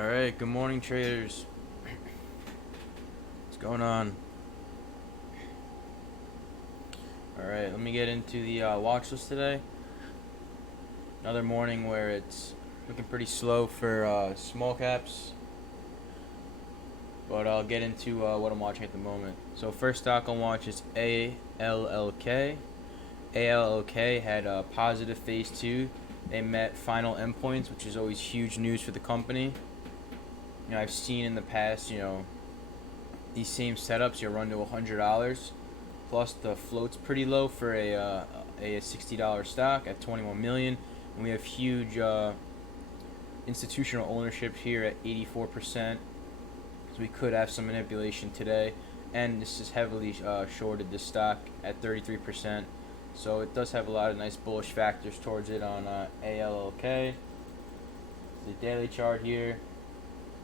Alright, good morning, traders. What's going on? Alright, let me get into the watch list today. Another morning where it's looking pretty slow for small caps, but I'll get into what I'm watching at the moment. So, first stock on watch is ALLK. ALLK had a positive phase 2. They met final endpoints, which is always huge news for the company. I've seen in the past, these same setups, run to $100. Plus, the float's pretty low for a $60 stock at 21 million. And we have huge institutional ownership here at 84%. So we could have some manipulation today. And this is heavily shorted this stock at 33%. So it does have a lot of nice bullish factors towards it on ALLK. The daily chart here.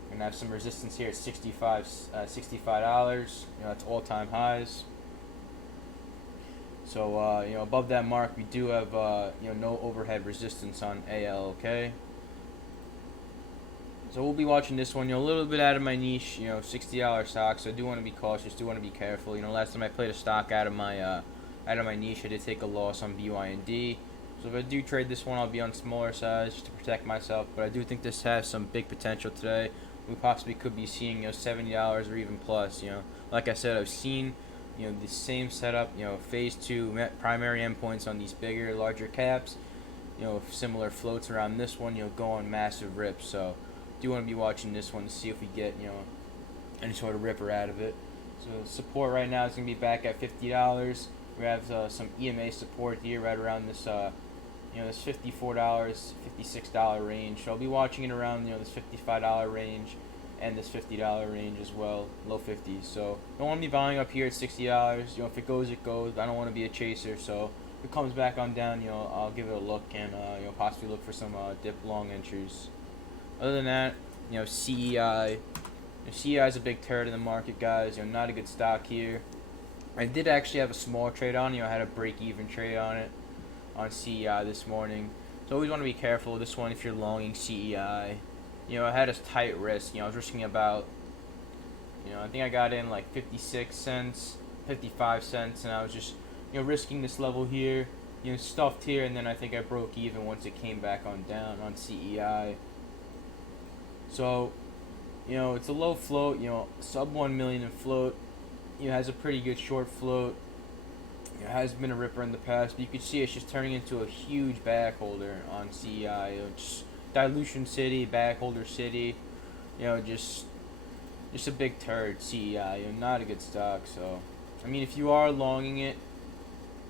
We're gonna have some resistance here at $65. It's all-time highs. So above that mark, we do have no overhead resistance on ALK. So we'll be watching this one. A little bit out of my niche. $60 stock. So I do want to be cautious. Do want to be careful. Last time I played a stock out of my niche, I did take a loss on BYND. So if I do trade this one, I'll be on smaller size just to protect myself. But I do think this has some big potential today. We possibly could be seeing $70 or even plus. Like I said, I've seen the same setup. Phase 2 met primary endpoints on these bigger, larger caps. Similar floats around this one. Go on massive rips. So do want to be watching this one to see if we get any sort of ripper out of it. So support right now is gonna be back at $50. We have some EMA support here right around this this $54, $56 range. So I'll be watching it around this $55 range and this $50 range as well, low 50s. So don't want to be buying up here at $60. If it goes, it goes. I don't want to be a chaser. So if it comes back on down, I'll give it a look and possibly look for some dip long entries. Other than that, CEI. CEI is a big turd in the market, guys. Not a good stock here. I did actually have a small trade on. I had a break-even trade on it on CEI this morning. So always want to be careful with this one if you're longing CEI. I had a tight risk. I was risking about, I think I got in like 56 cents, 55 cents, and I was just, risking this level here, stuffed here, and then I think I broke even once it came back on down on CEI. So, it's a low float, sub 1 million in float. Has a pretty good short float. It has been a ripper in the past, but you can see it's just turning into a huge back holder on CEI. Just dilution city, back holder city. Just a big turd. CEI. Not a good stock. So, if you are longing it,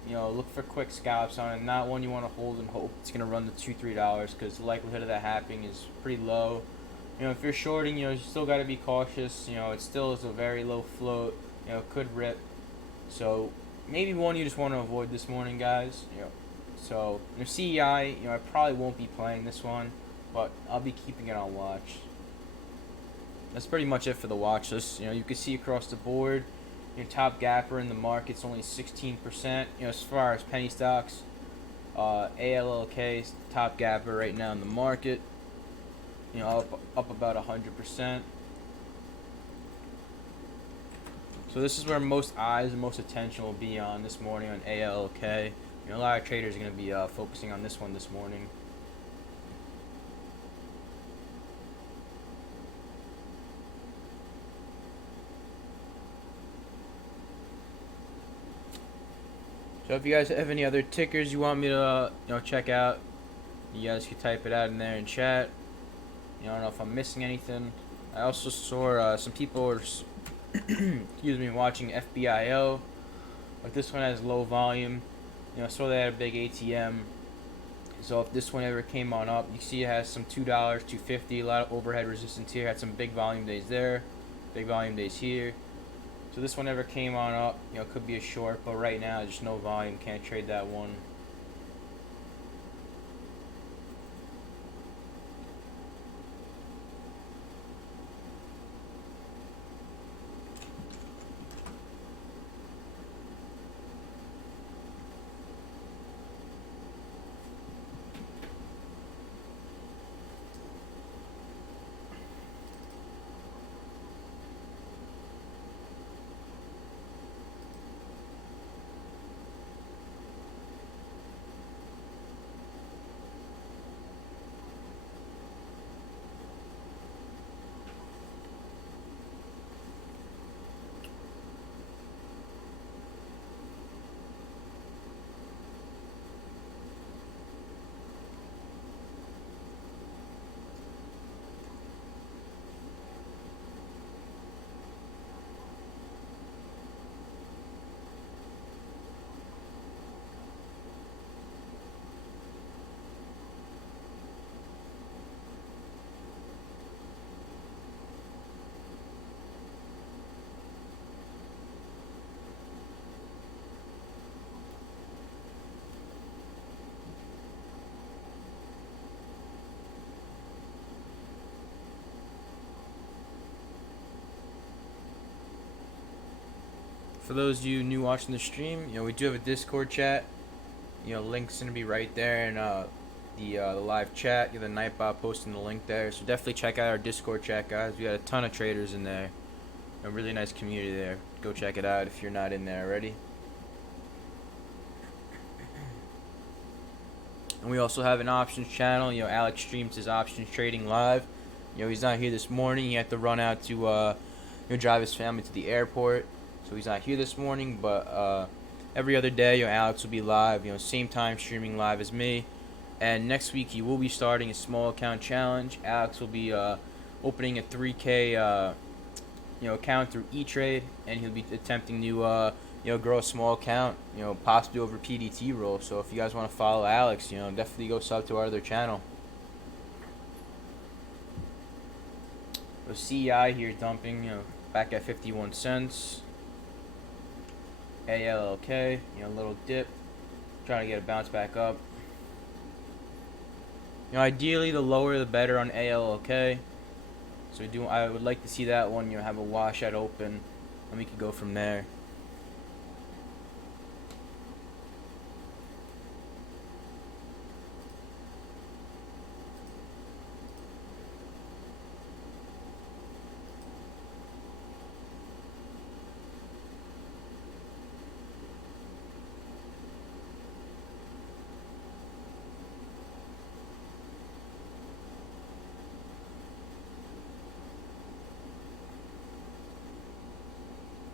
look for quick scalps on it. Not one you want to hold and hope it's gonna run to $2-3 because the likelihood of that happening is pretty low. If you're shorting, you still got to be cautious. It still is a very low float. Could rip. So maybe one you just want to avoid this morning, guys. So CEI, I probably won't be playing this one, but I'll be keeping it on watch. That's pretty much it for the watch list. You can see across the board, top gapper in the market's only 16%. As far as penny stocks, ALLK's top gapper right now in the market. Up about 100%. So this is where most eyes and most attention will be on this morning on ALK. A lot of traders are going to be focusing on this one this morning. So if you guys have any other tickers you want me to check out, you guys can type it out in there in chat. I don't know if I'm missing anything. I also saw some people were excuse me, watching FBIO, but this one has low volume. So they had a big ATM. So if this one ever came on up, you see it has some $2, $2.50, a lot of overhead resistance here. Had some big volume days there, big volume days here. So this one ever came on up, could be a short, but right now just no volume, can't trade that one. For those of you new watching the stream, we do have a Discord chat. Link's gonna be right there in the live chat. The Nightbot posting the link there, so definitely check out our Discord chat, guys. We got a ton of traders in there. A really nice community there. Go check it out if you're not in there already. And we also have an options channel. ALLK streams his options trading live. He's not here this morning. He had to run out to drive his family to the airport, so he's not here this morning. But every other day, ALLK will be live. Same time streaming live as me. And next week he will be starting a small account challenge. ALLK will be opening a 3K account through E-Trade, and he'll be attempting to grow a small account, possibly over PDT roll. So if you guys want to follow ALLK, definitely go sub to our other channel. So CEI here dumping, back at 51 cents. ALLK, a little dip, trying to get a bounce back up. Ideally the lower the better on ALLK. So I would like to see that one, have a washout open, and we could go from there.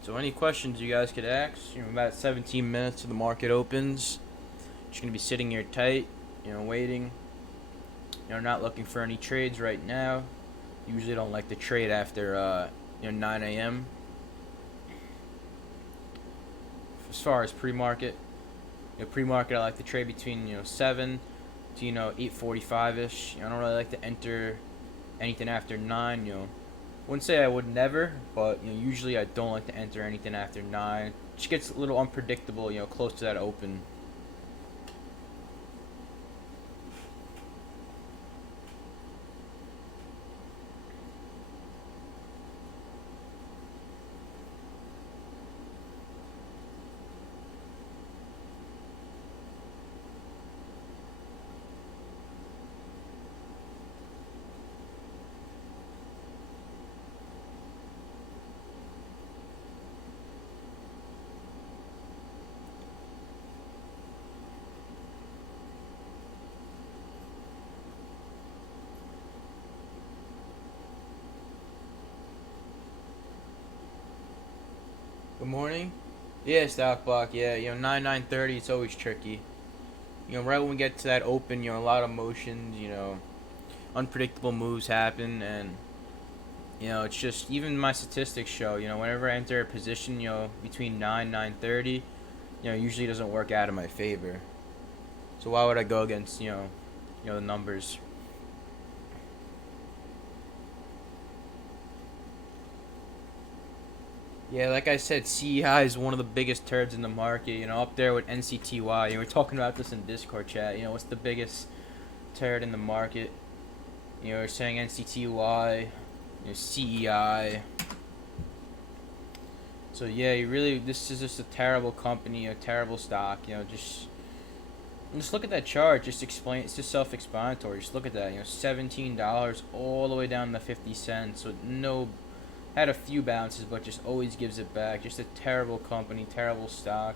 So any questions you guys could ask. About 17 minutes till the market opens. Just gonna be sitting here tight, waiting. Not looking for any trades right now. Usually don't like to trade after 9 a.m. As far as pre-market, pre-market I like to trade between 7 to 8:45ish. I don't really like to enter anything after 9. Wouldn't say I would never, but usually I don't like to enter anything after 9. It just gets a little unpredictable, close to that open. Good morning. Yeah, stock block. Yeah, 9:30. It's always tricky. Right when we get to that open, a lot of motions. Unpredictable moves happen, and it's just even my statistics show. Whenever I enter a position, between 9:30, usually doesn't work out in my favor. So why would I go against the numbers? Yeah, like I said, CEI is one of the biggest turds in the market, up there with NCTY. We're talking about this in Discord chat. What's the biggest turd in the market? We're saying NCTY, CEI. So yeah, this is just a terrible company, a terrible stock. Just look at that chart. It's just self-explanatory. Just look at that. $17 all the way down to 50 cents. So had a few bounces, but just always gives it back. Just a terrible company, terrible stock.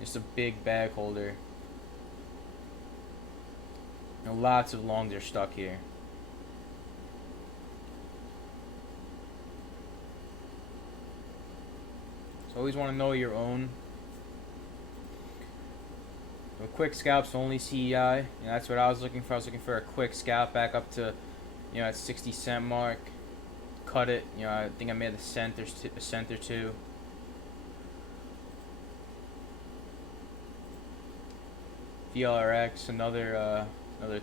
Just a big bag holder. Lots of longs are stuck here. So always want to know your own. So quick scalps only CEI. That's what I was looking for. I was looking for a quick scalp back up to, at 60-cent mark. Cut it. I think I made a cent or two. VLRX, another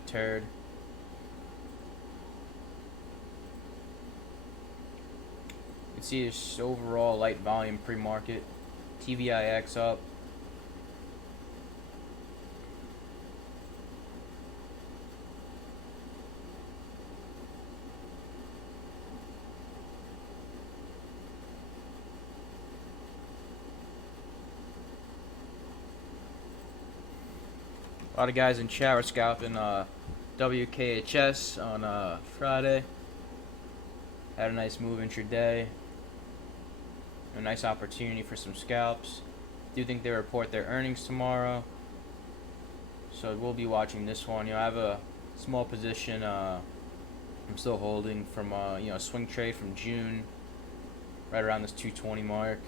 turd. You can see this overall light volume pre-market. TVIX up. A lot of guys in chat were scalping WKHS on Friday. Had a nice move intraday. A nice opportunity for some scalps. Do think they report their earnings tomorrow, so we'll be watching this one. I have a small position I'm still holding from swing trade from June, right around this 220 mark.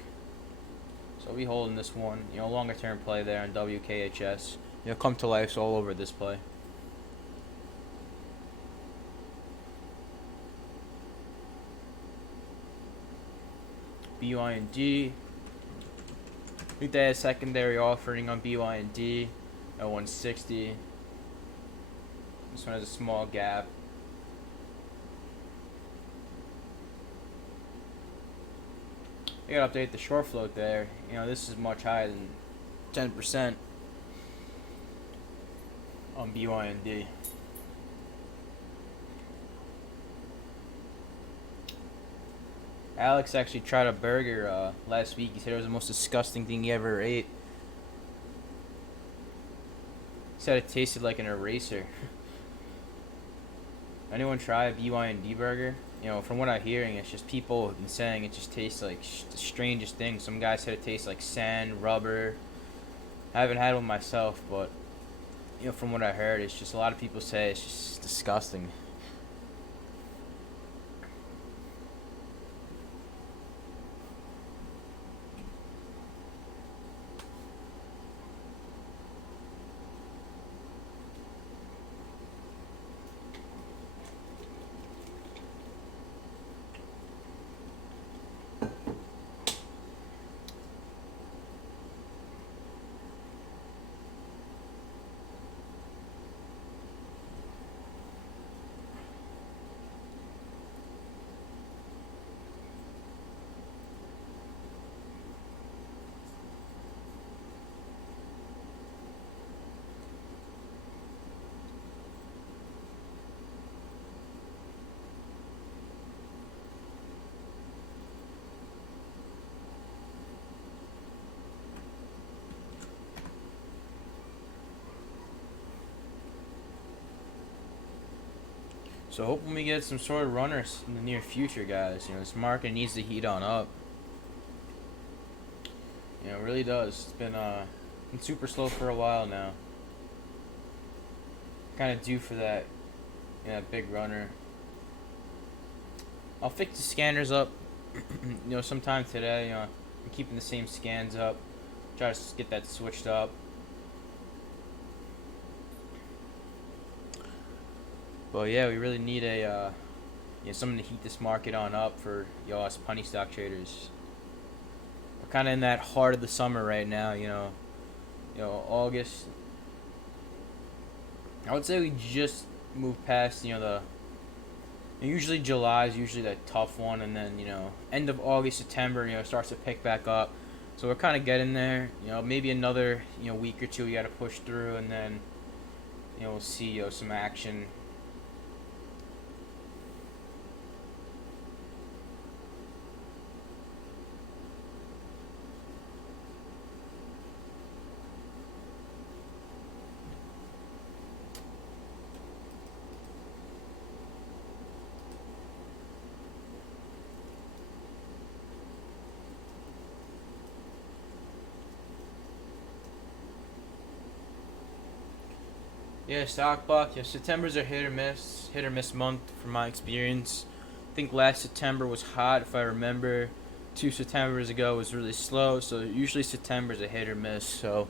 So I'll be holding this one. Longer term play there on WKHS. Come to life all over this play. BYND. I think they had a secondary offering on BYND at 160. This one has a small gap. I gotta update the short float there. This is much higher than 10% on BYND. Alex actually tried a burger last week. He said it was the most disgusting thing he ever ate. He said it tasted like an eraser. Anyone try a BYND burger? From what I'm hearing, it's just people have been saying it just tastes like the strangest thing. Some guy said it tastes like sand, rubber. I haven't had one myself, but from what I heard, it's just a lot of people say it's just disgusting. So hoping we get some sort of runners in the near future, guys. This market needs to heat on up. It really does. It's been super slow for a while now. Kind of due for that, big runner. I'll fix the scanners up, sometime today. I'm keeping the same scans up. Try to get that switched up. But yeah, we really need something to heat this market on up for us punny stock traders. We're kind of in that heart of the summer right now. August. I would say we just moved past usually July is usually that tough one, and then end of August, September starts to pick back up. So we're kind of getting there. Maybe another week or two we got to push through, and then we'll see some action. Yeah, stock buck. September's a hit or miss month from my experience. I think last September was hot, if I remember. 2 Septembers ago was really slow, so usually September's a hit or miss. So,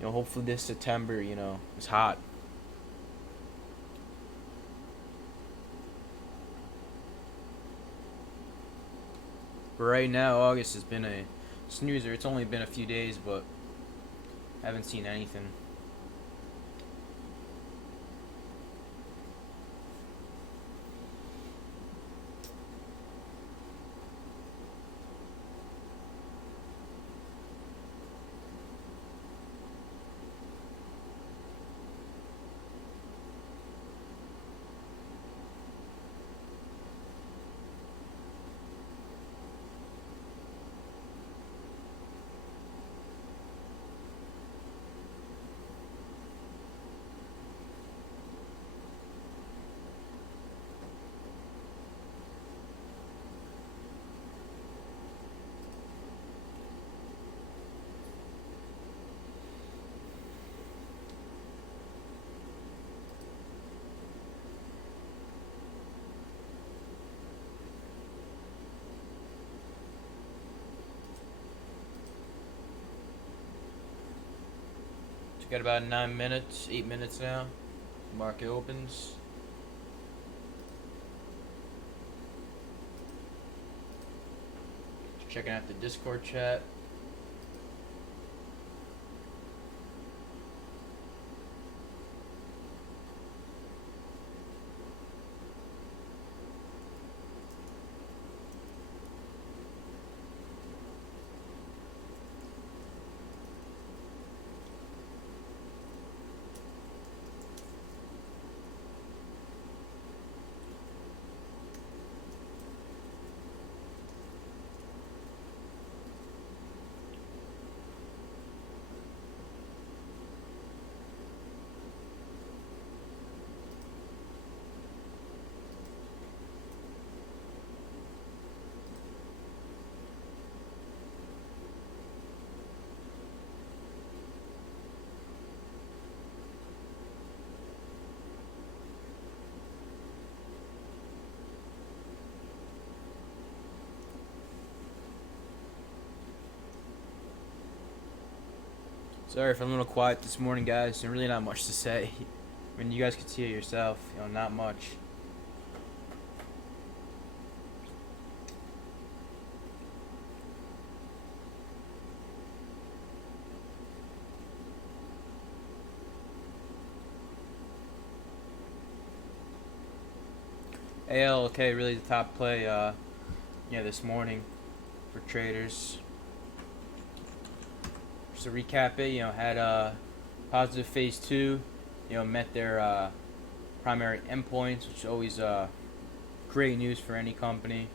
hopefully this September, is hot. But right now, August has been a snoozer. It's only been a few days, but I haven't seen anything. Got about 9 minutes, 8 minutes now. Market opens. Checking out the Discord chat. Sorry if I'm a little quiet this morning, guys. There's really not much to say. I mean, you guys can see it yourself. Not much. ALLK really the top play, this morning for traders. Just to recap it, had a positive phase 2, met their primary endpoints, which is always great news for any company.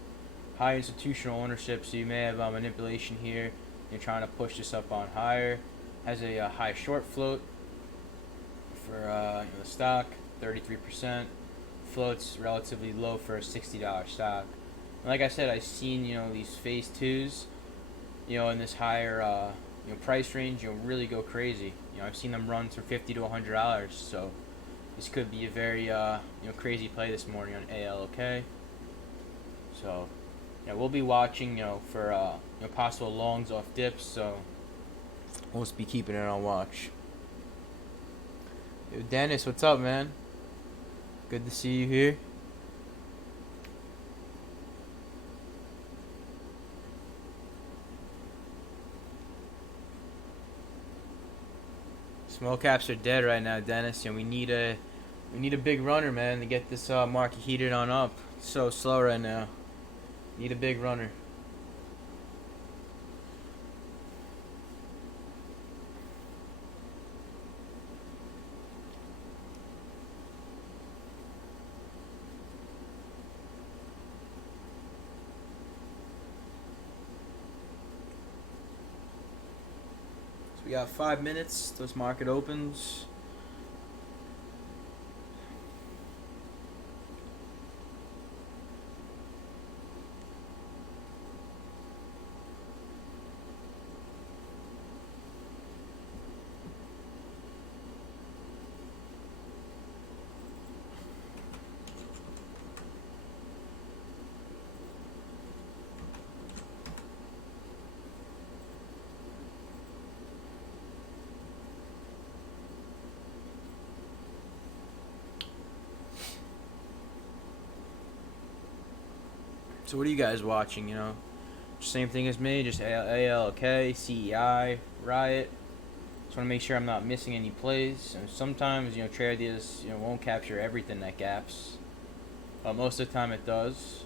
High institutional ownership, so you may have manipulation here. You're trying to push this up on higher. Has a high short float for the stock, 33%. Float's relatively low for a $60 stock. And like I said, I've seen these phase 2s, in this higher price range, really go crazy. I've seen them run from $50 to $100. So this could be a very crazy play this morning on ALLK. So we'll be watching for possible longs off dips. So we'll just be keeping it on watch. Yo, Dennis, what's up, man? Good to see you here. Small caps are dead right now, Dennis. We need a big runner, man, to get this market heated on up. It's so slow right now. Need a big runner. We got 5 minutes. This market opens. So what are you guys watching? Same thing as me, just ALK, CEI, Riot. Just want to make sure I'm not missing any plays. And sometimes, trade ideas, won't capture everything that gaps. But most of the time it does.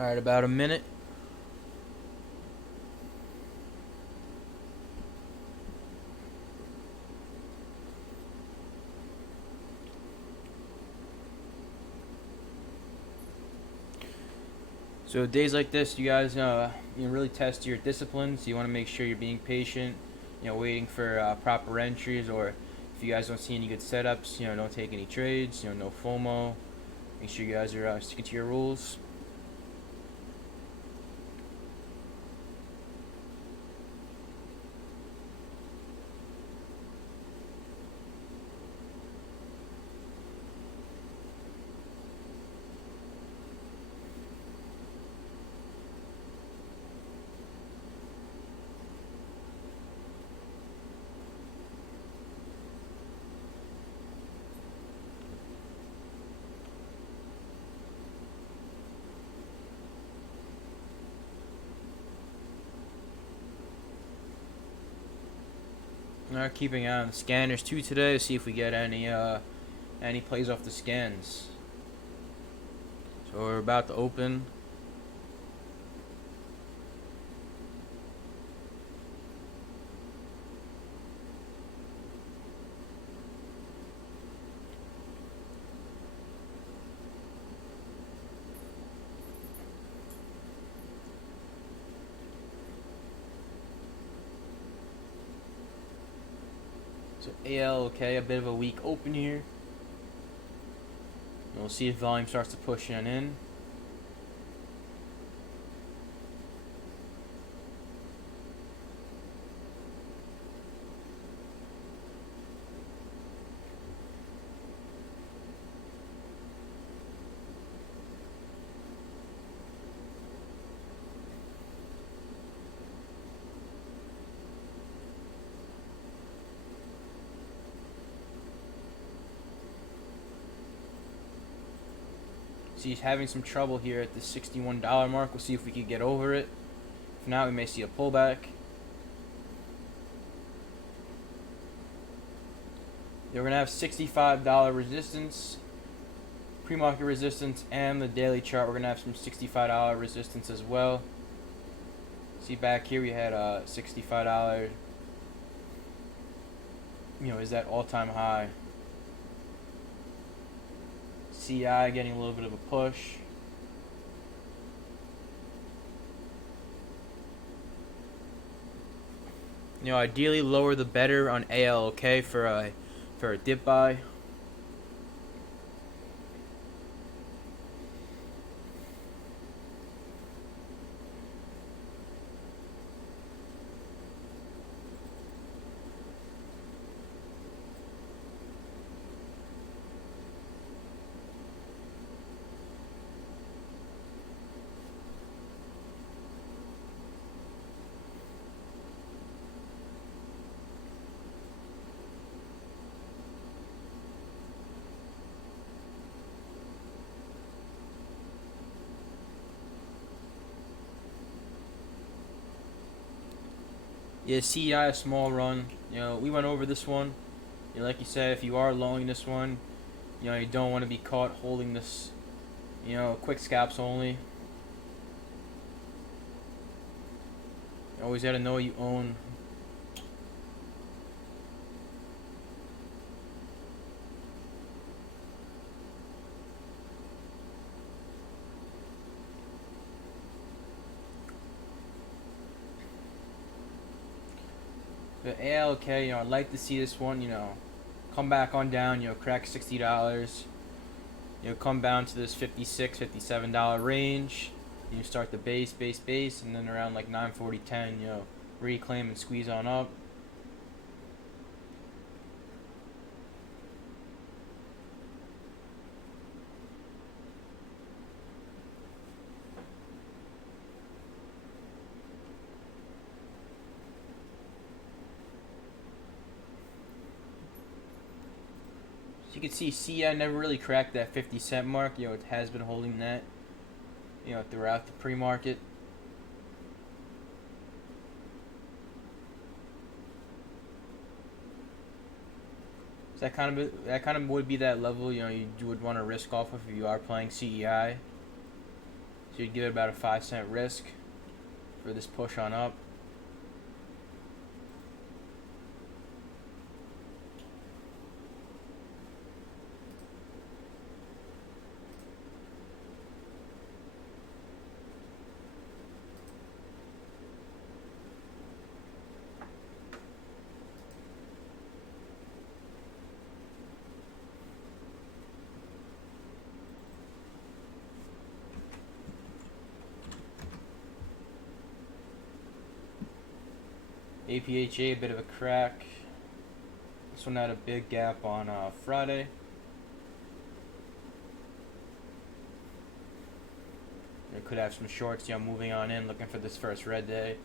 Alright, about a minute. So days like this, you guys really test your disciplines. You want to make sure you're being patient, waiting for proper entries, or if you guys don't see any good setups, don't take any trades, no FOMO. Make sure you guys are sticking to your rules. Keeping an eye on the scanners too today to see if we get any plays off the scans. So we're about to open. So ALK, a bit of a weak open here. And we'll see if volume starts to push in. So he's having some trouble here at the $61 mark. We'll see if we can get over it. If not, we may see a pullback. We're going to have $65 resistance, pre-market resistance, and the daily chart. We're going to have some $65 resistance as well. See back here we had a $65, is that all-time high. CEI getting a little bit of a push. Ideally lower the better on ALK for a dip buy. Yeah, CEI a small run. We went over this one. Like you said, if you are longing this one, you don't want to be caught holding this. Quick scalps only. You always got to know what you own. But ALK, I'd like to see this one, come back on down, crack $60. Come down to this $56, $57 range. You start the base, and then around like 940, 10, reclaim and squeeze on up. So you can see CEI never really cracked that 50-cent mark. It has been holding that, throughout the pre-market. So that kind of would be that level, you would want to risk off of if you are playing CEI. So So you'd give it about a 5 cent risk for this push on up. APHA, a bit of a crack. This one had a big gap on Friday. It could have some shorts, moving on in, looking for this first red day.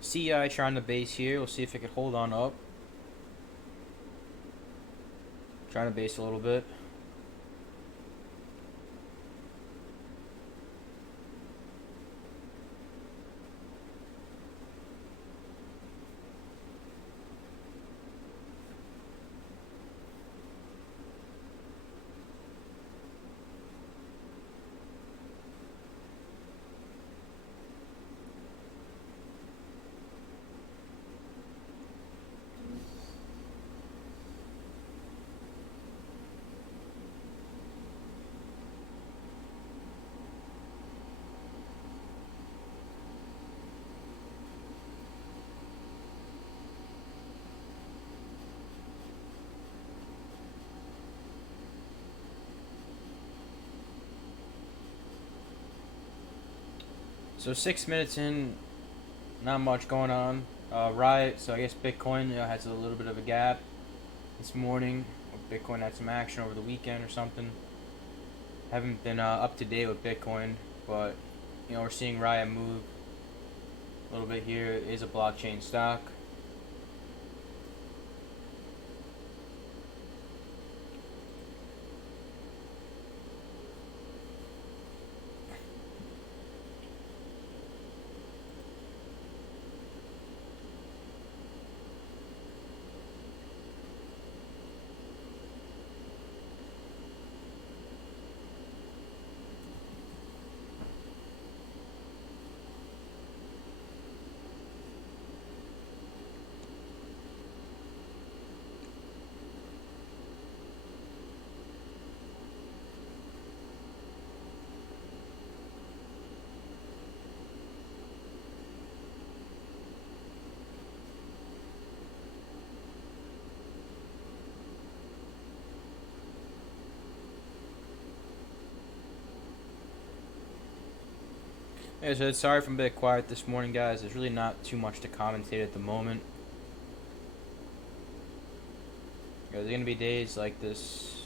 CEI trying to base here. We'll see if it can hold on up. Trying to base a little bit. So 6 minutes in, not much going on. Riot, so I guess Bitcoin has a little bit of a gap this morning. Bitcoin had some action over the weekend or something. Haven't been up to date with Bitcoin, but we're seeing Riot move a little bit here. It is a blockchain stock. Yeah, so sorry if I'm a bit quiet this morning, guys. There's really not too much to commentate at the moment. There's going to be days like this.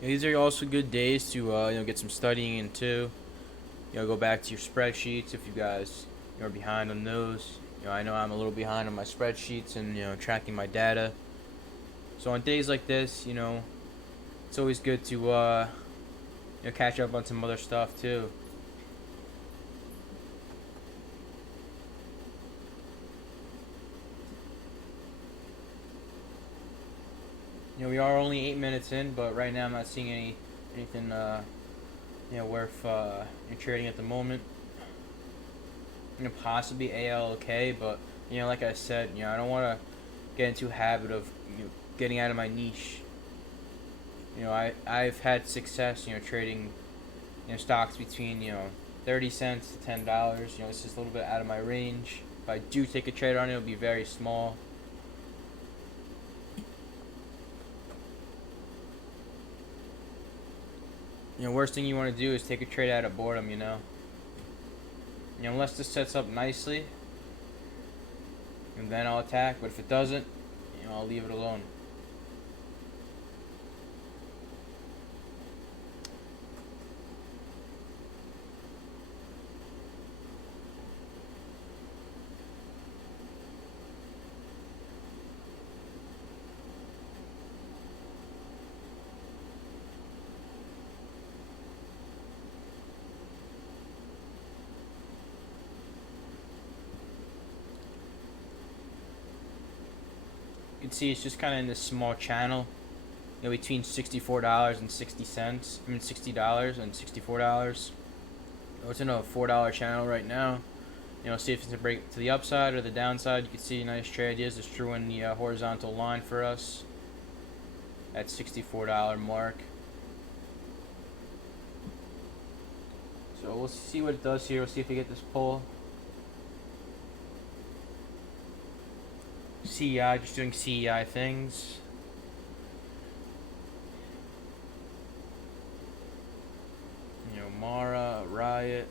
These are also good days to get some studying in too. Go back to your spreadsheets if you guys are behind on those. I know I'm a little behind on my spreadsheets and tracking my data. So on days like this, it's always good to catch up on some other stuff too. We are only 8 minutes in, but right now I'm not seeing anything worth trading at the moment. Possibly ALLK, but like I said, I don't want to get into a habit of getting out of my niche. I've had success trading stocks between 30 cents to $10. This is a little bit out of my range. If I do take a trade on it, it'll be very small. Worst thing you want to do is take a trade out of boredom. Unless this sets up nicely, and then I'll attack. But if it doesn't, I'll leave it alone. You can see it's just kind of in this small channel, between $64 and 60 cents. I mean $60 and $64. It's in a $4 channel right now. See if it's a break to the upside or the downside. You can see nice trade is. It's true in the horizontal line for us at $64 mark. So we'll see what it does here. We'll see if we get this pull. CEI, just doing CEI things. Mara, Riot.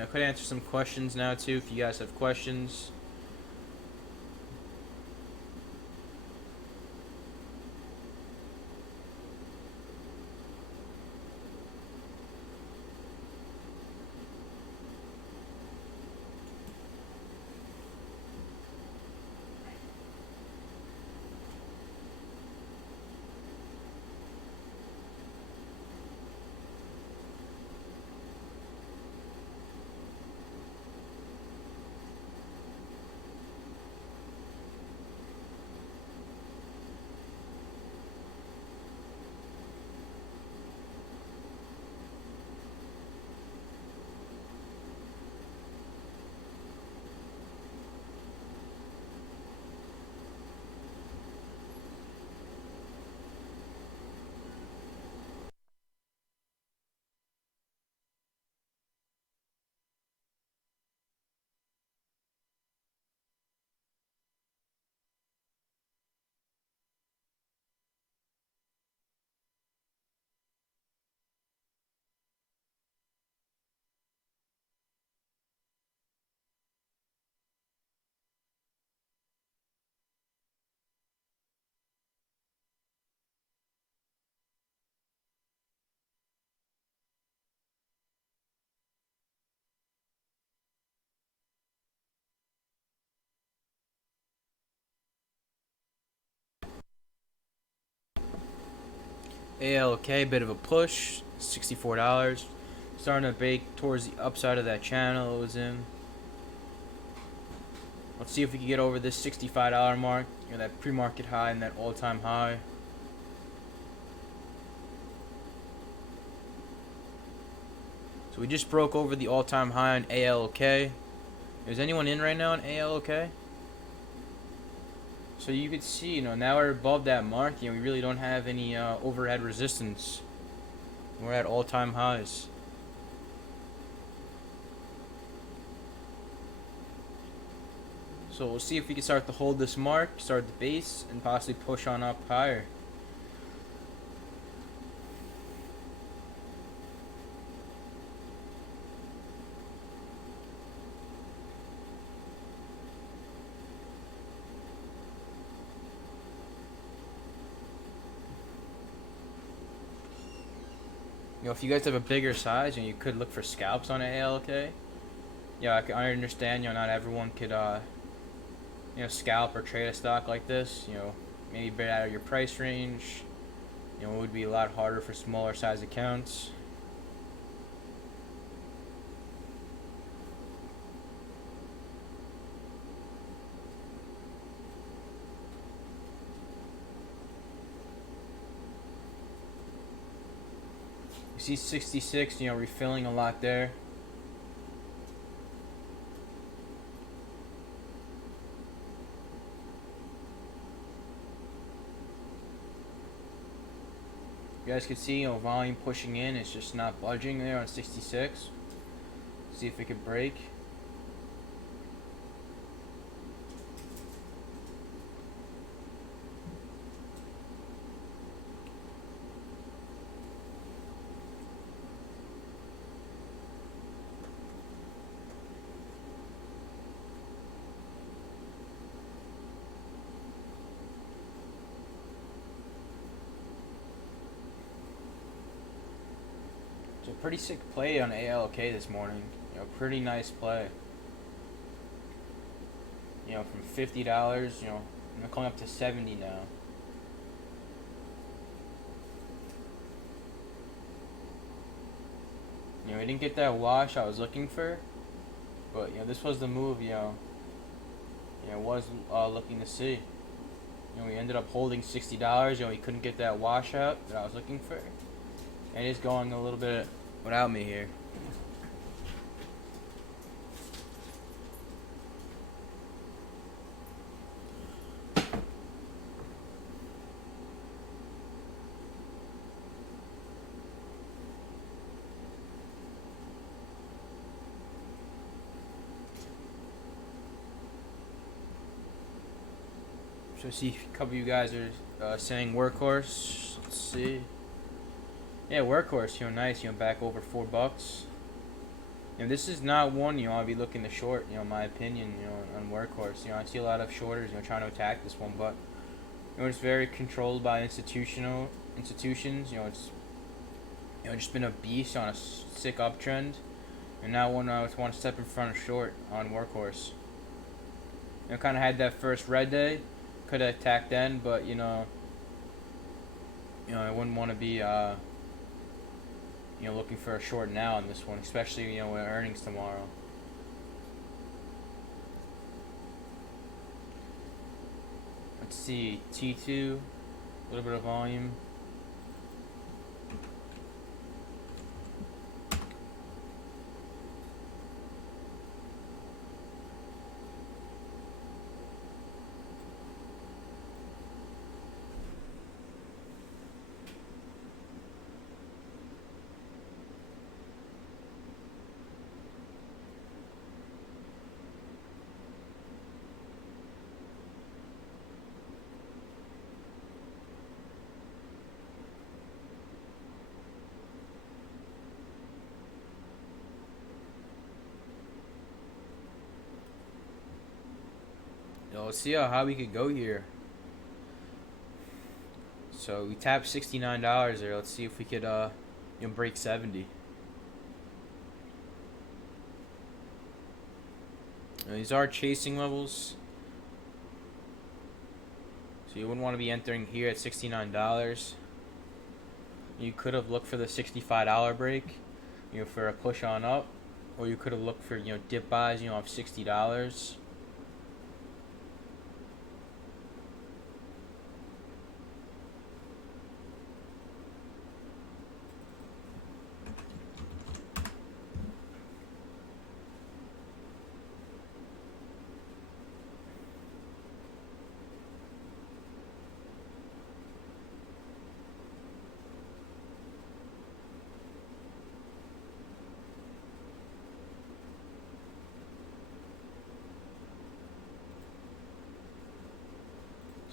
I could answer some questions now too if you guys have questions. ALK, bit of a push, $64. Starting to bake towards the upside of that channel it was in. Let's see if we can get over this $65 mark, that pre-market high and that all-time high. So we just broke over the all-time high on ALK. Is anyone in right now on ALK? So you could see, now we're above that mark. We really don't have any overhead resistance. We're at all-time highs. So we'll see if we can start to hold this mark, start the base, and possibly push on up higher. If you guys have a bigger size, you could look for scalps on ALK. I understand. Not everyone could scalp or trade a stock like this. Maybe a bit out of your price range. It would be a lot harder for smaller size accounts. You see 66, refilling a lot there. You guys can see, volume pushing in. It's just not budging there on 66. See if it could break. So pretty sick play on ALK this morning. Pretty nice play. From $50, I'm coming up to 70 now. We didn't get that wash I was looking for, but this was the move. Was looking to see. We ended up holding $60. We couldn't get that wash out that I was looking for, and it's going a little bit without me here. So see, a couple of you guys are saying workhorse. Let's see. Yeah, workhorse. Nice. Back over $4. This is not one I'll be looking to short. My opinion. On workhorse. I see a lot of shorters. Trying to attack this one, but it's very controlled by institutions. It's just been a beast on a sick uptrend, and now it's one step in front of short on workhorse. Kind of had that first red day. Could have attacked then, but I wouldn't want to be looking for a short now on this one, especially with earnings tomorrow. Let's see, T2, a little bit of volume. Let's see how high we could go here. So we tapped $69 there. Let's see if we could break 70. These are chasing levels, so you wouldn't want to be entering here at $69. You could have looked for the $65 break, for a push on up, or you could have looked for dip buys, of $60.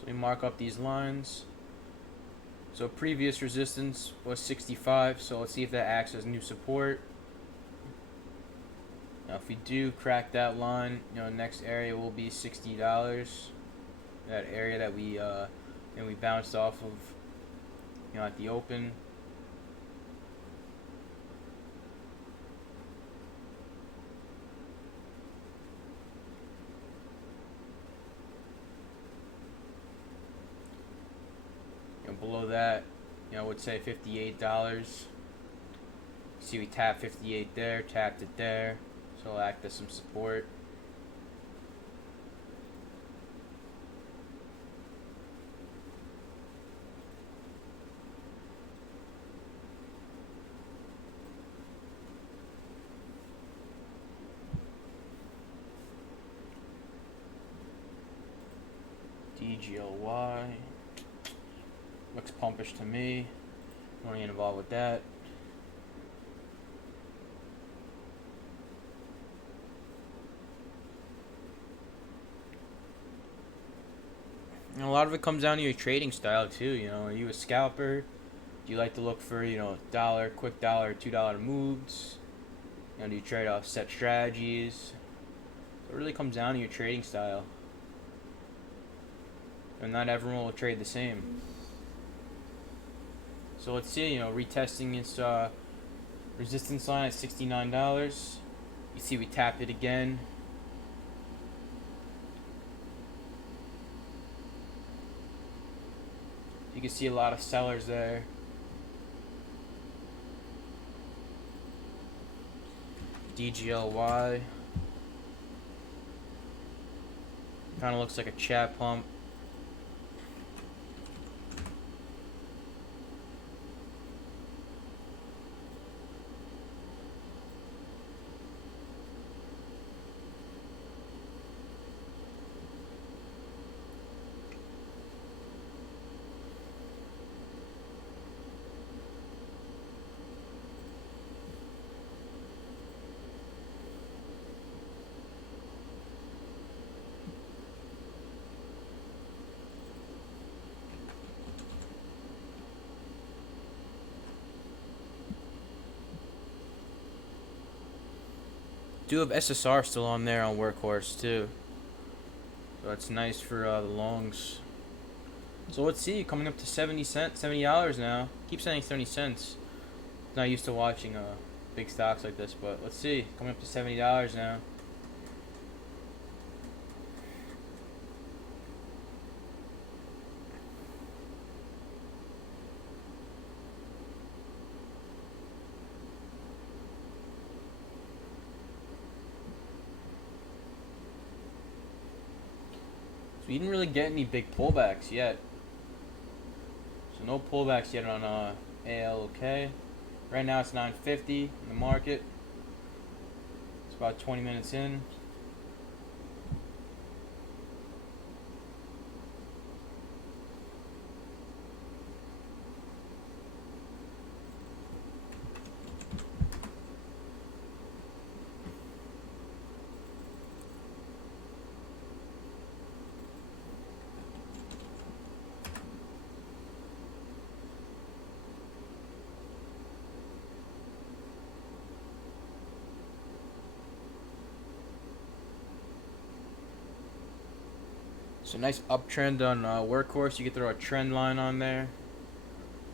We mark up these lines. So previous resistance was 65, so let's see if that acts as new support. Now if we do crack that line, next area will be $60. That area that we bounced off of at the open. below that, I would say $58. See, we tapped 58 there, tapped it there, so it'll act as some support. DGLY looks pumpish to me. Don't want to get involved with that. And a lot of it comes down to your trading style too. Are you a scalper? Do you like to look for quick dollar, $2 moves? Do you trade off set strategies? So it really comes down to your trading style. And not everyone will trade the same. So let's see, retesting its resistance line at $69. You see we tapped it again. You can see a lot of sellers there. DGLY. Kind of looks like a chat pump. Do have SSR still on there on Workhorse too, so that's nice for the longs. So let's see, coming up to $70 now. Keep saying 70 cents. Not used to watching big stocks like this, but let's see, coming up to $70 now. So we didn't really get any big pullbacks yet. So no pullbacks yet on ALLK. Right now it's 9.50 in the market. It's about 20 minutes in. So nice uptrend on Workhorse. You can throw a trend line on there.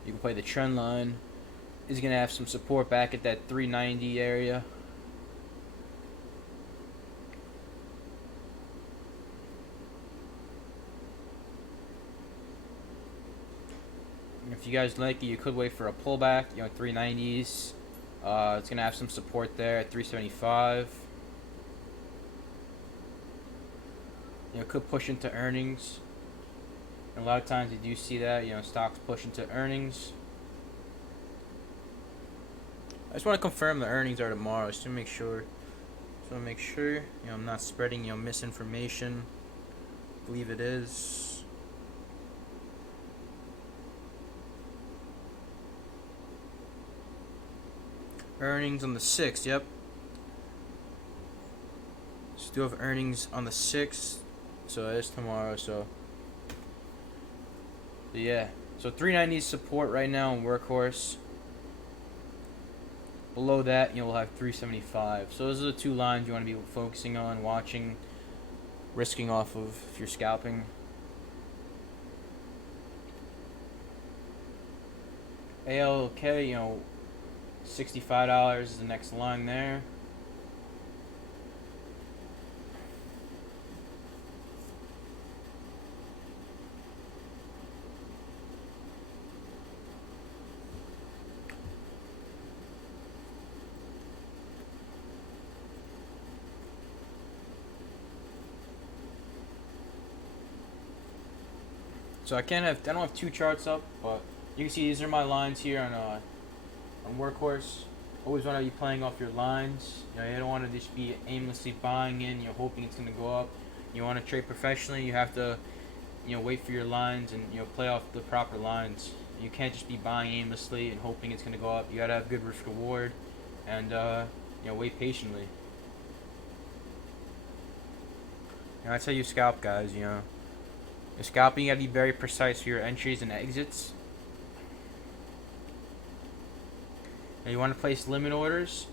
You can play the trend line. It's gonna have some support back at that 390 area. And if you guys like it, you could wait for a pullback. 390s. It's gonna have some support there at 375. Could push into earnings. And a lot of times you do see that, stocks push into earnings. I just want to confirm the earnings are tomorrow, just to make sure. I'm not spreading, misinformation. I believe it is. Earnings on the 6th, yep. Still have earnings on the 6th. So it is tomorrow, so yeah. So 390 support right now on Workhorse. Below that, we'll have 375. So those are the two lines you want to be focusing on, watching, risking off of if you're scalping. ALLK, $65 is the next line there. So I don't have two charts up, but you can see these are my lines here on Workhorse. Always want to be playing off your lines. You don't want to just be aimlessly buying in. You're hoping it's gonna go up. You want to trade professionally. You have to, wait for your lines and play off the proper lines. You can't just be buying aimlessly and hoping it's gonna go up. You gotta have good risk reward, and wait patiently. That's how you scalp, guys. Your scalping, you gotta be very precise for your entries and exits. Now you want to place limit orders.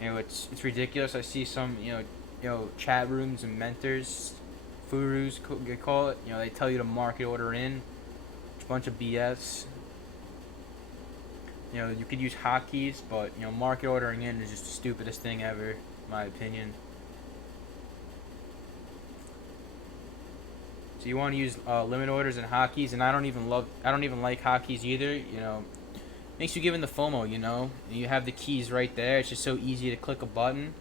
It's ridiculous. I see some chat rooms and mentors, furus they call it. They tell you to market order in. It's a bunch of BS. You could use hotkeys, but market ordering in is just the stupidest thing ever, in my opinion. So you want to use limit orders and hotkeys, and I don't even like hotkeys either. Makes you giving the FOMO. You have the keys right there. It's just so easy to click a button.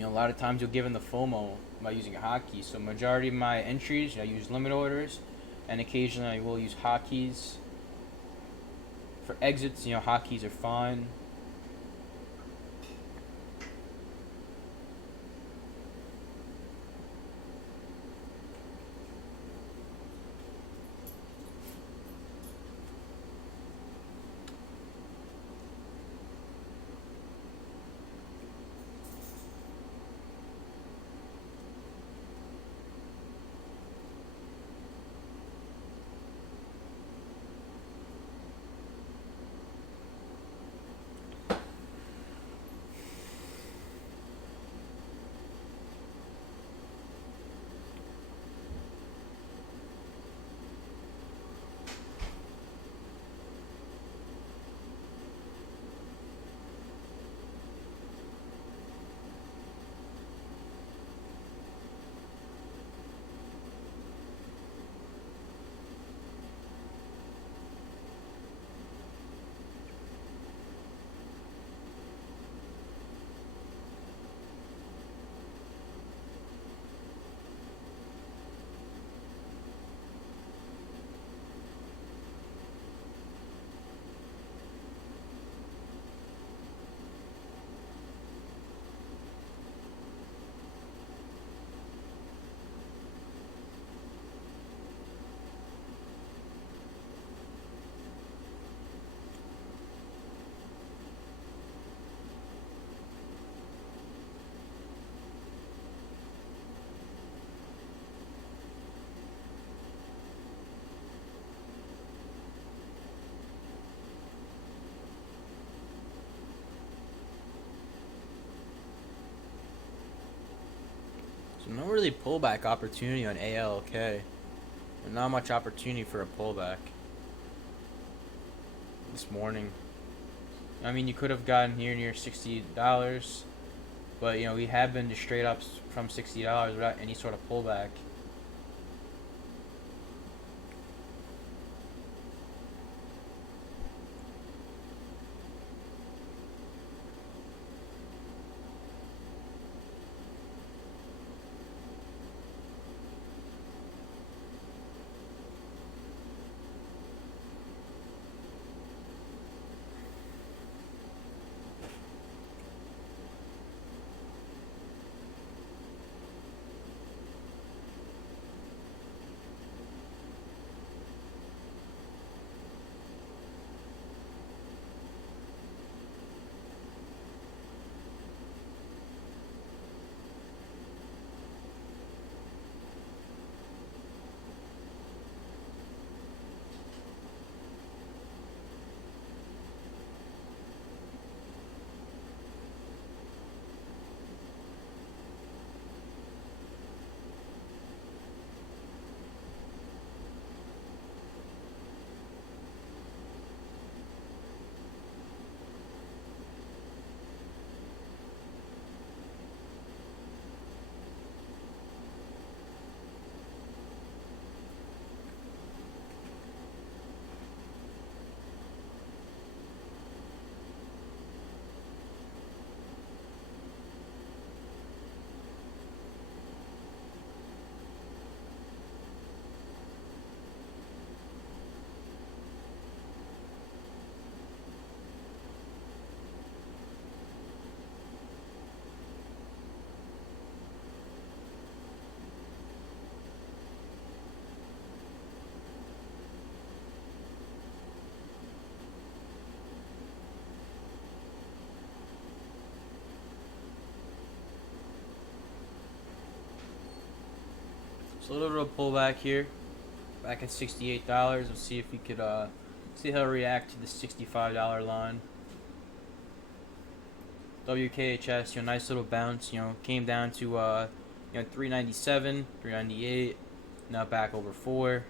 A lot of times you'll give in the FOMO by using a hotkey. So majority of my entries, I use limit orders, and occasionally I will use hotkeys. For exits, hotkeys are fine. So no really pullback opportunity on ALK. Not much opportunity for a pullback this morning. I mean, you could have gotten here near $60, but we have been to straight ups from $60 without any sort of pullback. So a little bit of pullback here, back at $68. Let's see if we could see how it react to the $65 line. WKHS, nice little bounce. Came down to 397, 398. Now back over 4.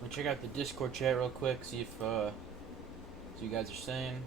So check out the Discord chat real quick, see if what you guys are saying.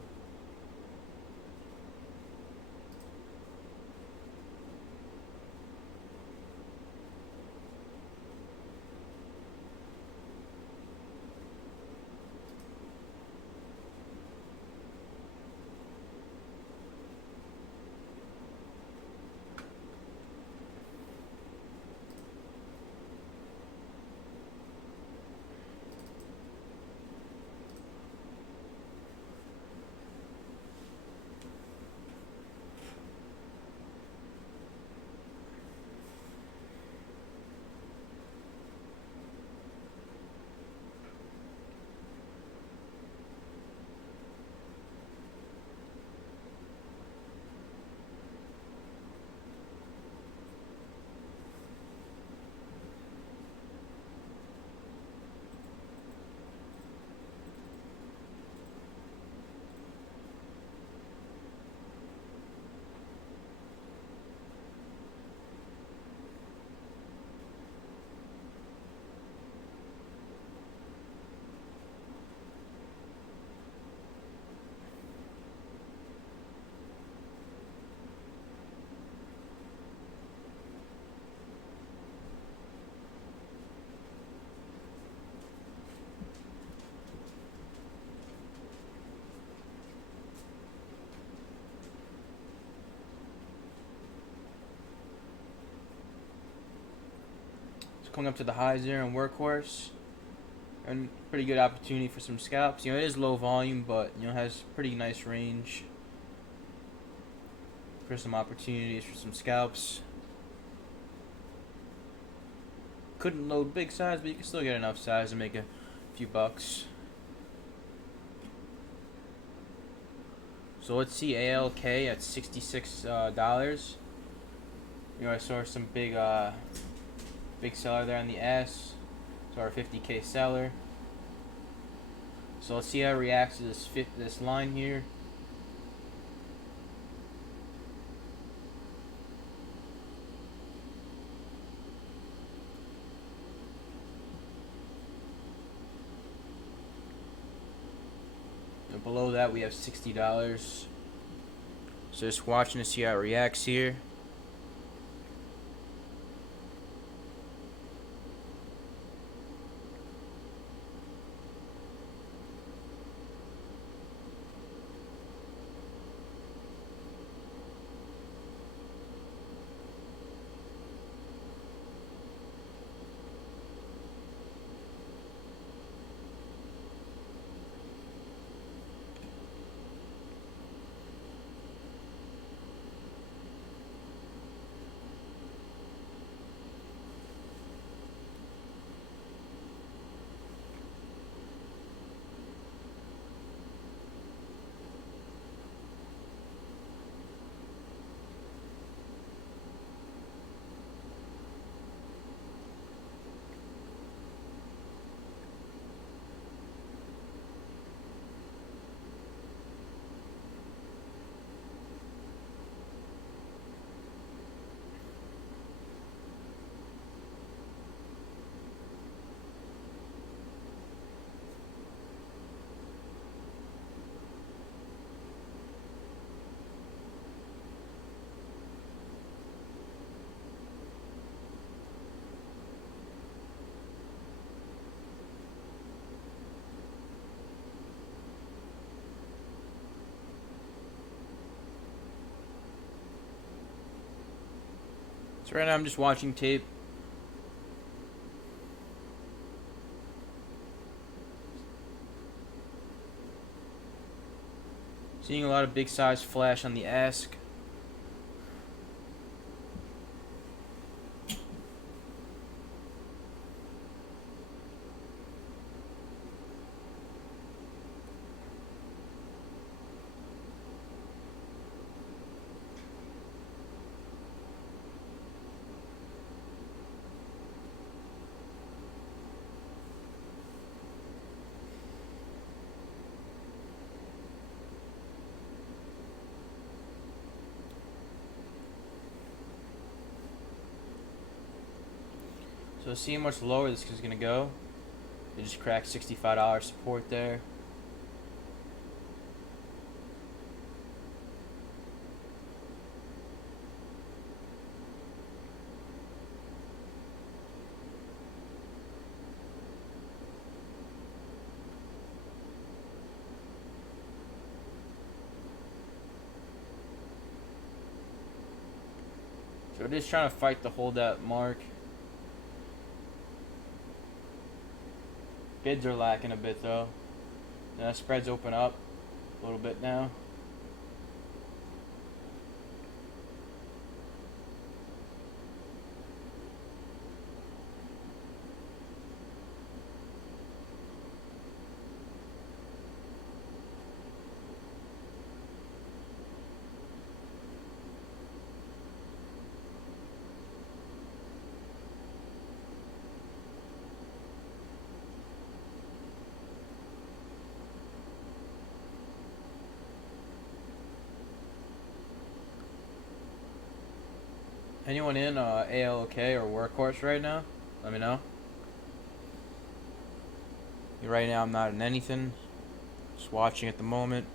Coming up to the highs there in Workhorse, and pretty good opportunity for some scalps. It is low volume, but has pretty nice range for some opportunities for some scalps. Couldn't load big size, but you can still get enough size to make a few bucks. So let's see ALK at $66. I saw some big seller there on the S. So our 50K seller. So let's see how it reacts to this line here. And below that we have $60. So just watching to see how it reacts here. So right now I'm just watching tape. Seeing a lot of big size flash on the ALK. So see how much lower this is gonna go. They just cracked $65 support there. So we're just trying to fight to hold that mark. Bids are lacking a bit though. Now spreads open up a little bit now. Anyone in ALLK or Workhorse right now? Let me know. Right now I'm not in anything. Just watching at the moment.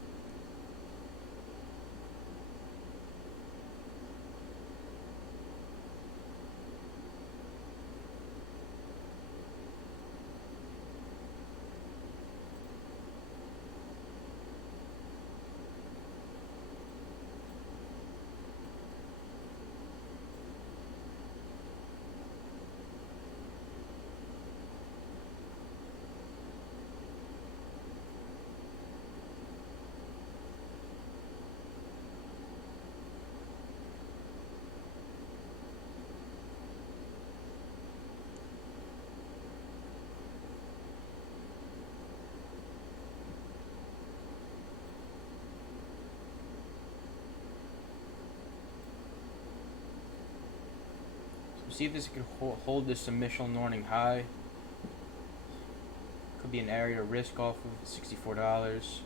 See if this can hold this submission morning high. Could be an area to risk off of $64.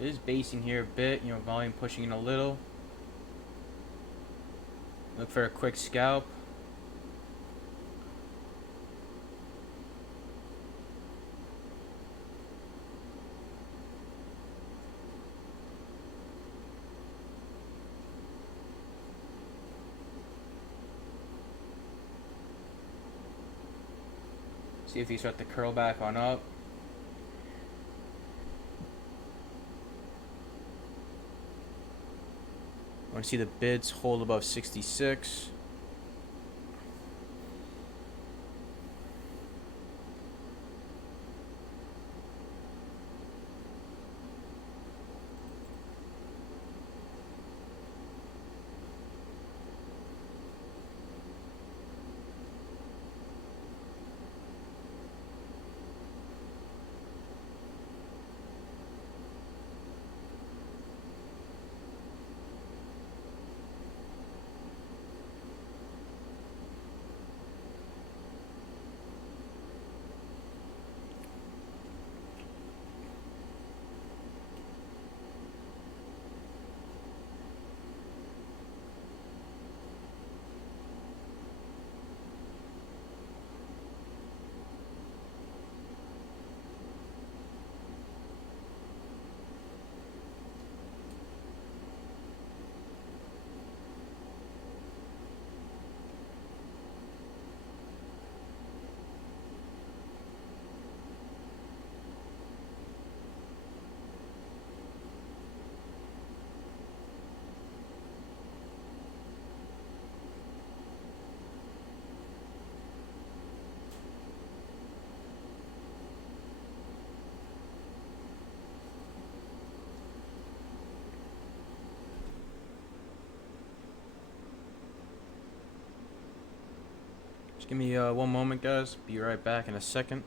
It is basing here a bit, volume pushing in a little. Look for a quick scalp. See if you start to curl back on up. I want to see the bids hold above 66. Just give me one moment, guys. Be right back in a second.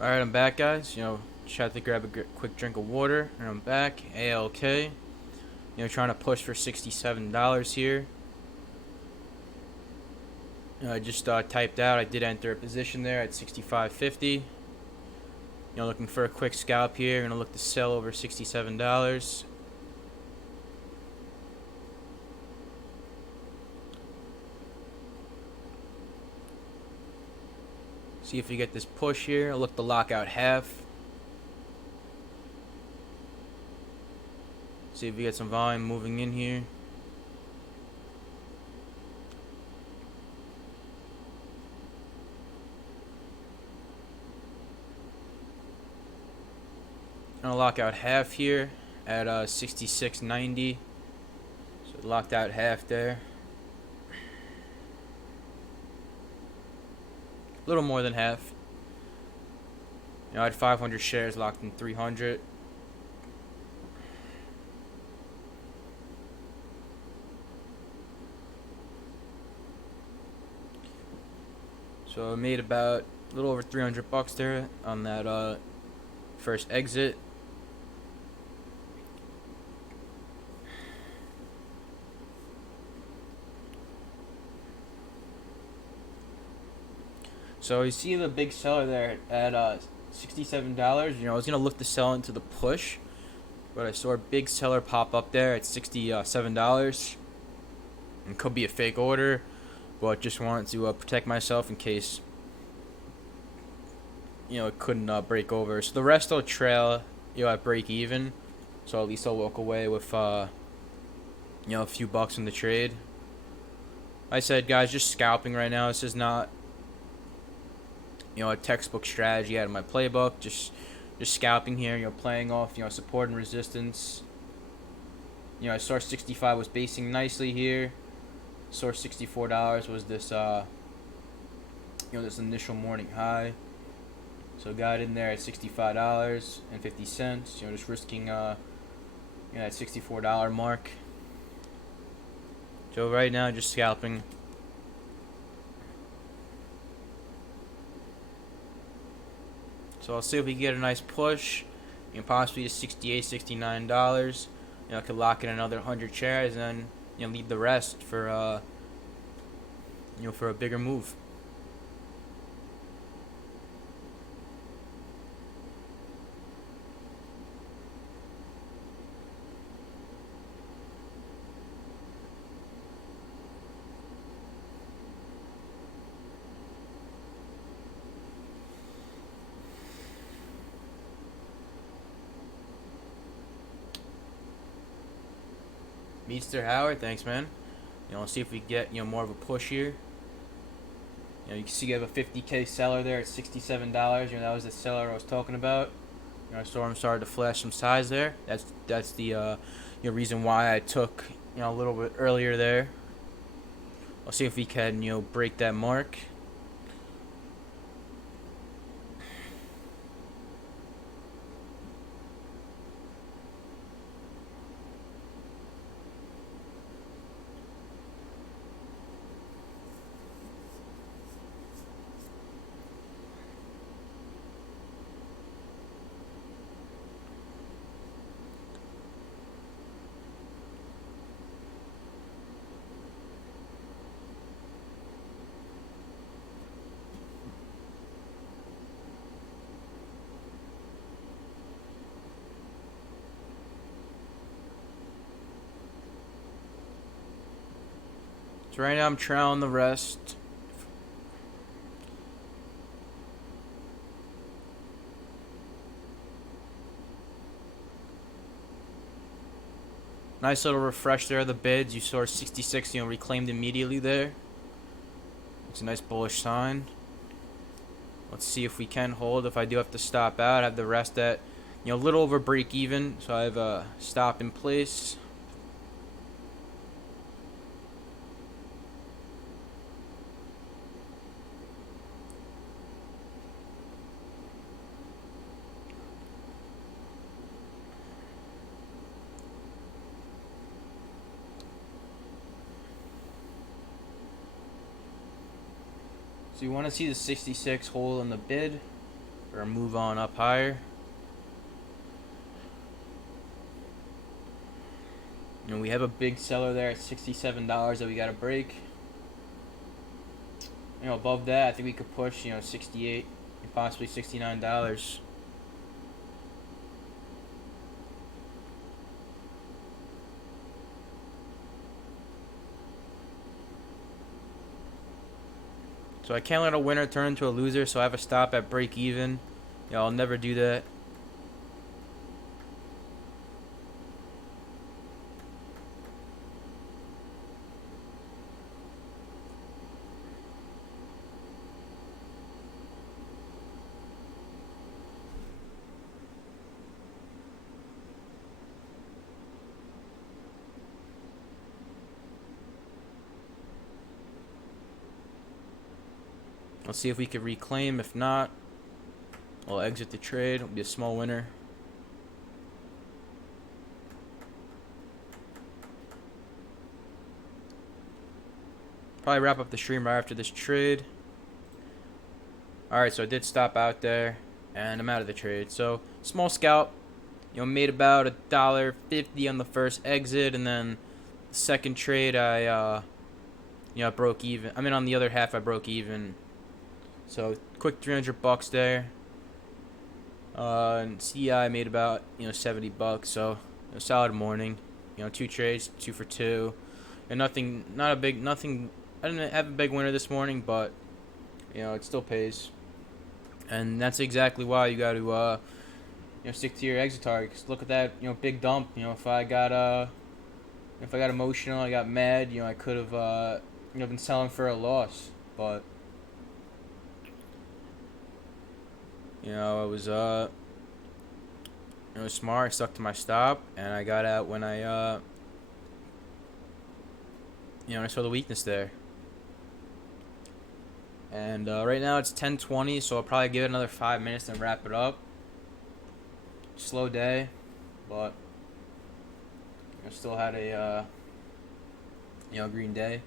Alright, I'm back, guys. Just had to grab a quick drink of water, and I'm back. ALK. Trying to push for $67 here. I just typed out. I did enter a position there at 65.50. Looking for a quick scalp here. Gonna look to sell over $67. See if we get this push here. I'll look to lock out half. See if we get some volume moving in here. Gonna lock out half here at 66.90. So locked out half there. A little more than half. I had 500 shares locked in 300. So I made about a little over 300 bucks there on that first exit. So you see the big seller there at $67. I was gonna look to sell into the push, but I saw a big seller pop up there at $67. And could be a fake order. but just wanted to protect myself in case it couldn't break over. So the rest will trail at break even. So at least I'll walk away with a few bucks in the trade. Like I said, guys, just scalping right now. This is not a textbook strategy out of my playbook. Just scalping here. Playing off support and resistance. Source 65 was basing nicely here. Source $64 was this this initial morning high. So got in there at $65.50. Just risking that $64 mark. So right now, just scalping. So I'll see if we can get a nice push, possibly to $68, $69. I could lock in another 100 shares and leave the rest for for a bigger move. Mr. Howard, thanks, man. Let's see if we get more of a push here. You can see you have a 50K seller there at $67. That was the seller I was talking about. Storm started to flash some size there. That's the reason why I took a little bit earlier there. I'll see if we can break that mark. So right now I'm trailing the rest. Nice little refresh there of the bids. You saw 66, reclaimed immediately there. It's a nice bullish sign. Let's see if we can hold. If I do have to stop out, I have the rest at a little over break even. So I have a stop in place. So you want to see the 66 hold on the bid or move on up higher. We have a big seller there at $67 that we got to break. Above that, I think we could push, $68 and possibly $69. So I can't let a winner turn into a loser, so I have a stop at break even. I'll never do that. Let's see if we can reclaim. If not, I'll exit the trade. It'll be a small winner. Probably wrap up the stream right after this trade. Alright, so I did stop out there, and I'm out of the trade. So, small scalp. Made about $1.50 on the first exit, and then the second trade I broke even. I mean, on the other half I broke even. So quick $300 there. And CEI made about $70. So solid morning. 2 trades, 2 for 2, and nothing I didn't have a big winner this morning, but it still pays. And that's exactly why you got to stick to your exit target. 'Cause look at that big dump. If I got emotional, I got mad. I could have been selling for a loss, but I was it was smart. I stuck to my stop, and I got out when I saw the weakness there. And right now it's 10:20, so I'll probably give it another 5 minutes and wrap it up. Slow day, but still had a green day.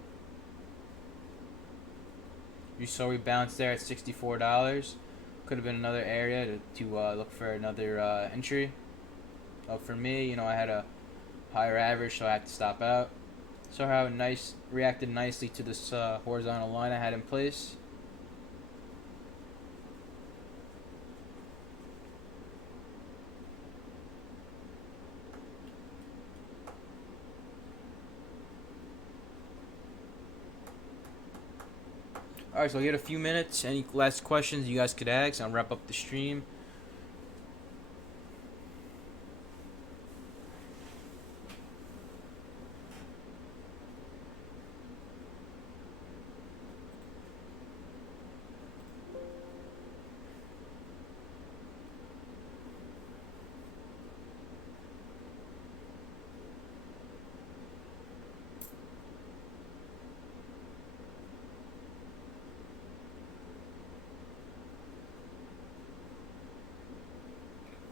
You saw we bounced there at $64. Could have been another area to look for another entry. For me, I had a higher average, so I had to stop out. So how nice reacted nicely to this horizontal line I had in place. Alright, so I'll get a few minutes. Any last questions you guys could ask? I'll wrap up the stream.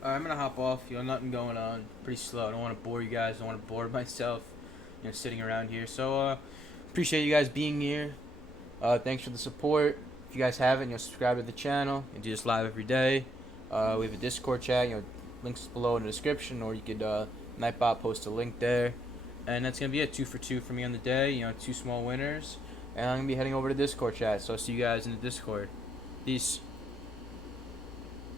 I'm gonna hop off. Nothing going on. Pretty slow. I don't want to bore you guys. I don't want to bore myself. Sitting around here. So appreciate you guys being here. Thanks for the support. If you guys haven't, subscribe to the channel. I do this live every day. We have a Discord chat. Links below in the description, or you could Nightbot post a link there. And that's gonna be it. 2 for 2 for me on the day. 2 small winners. And I'm gonna be heading over to Discord chat. So I'll see you guys in the Discord. Peace.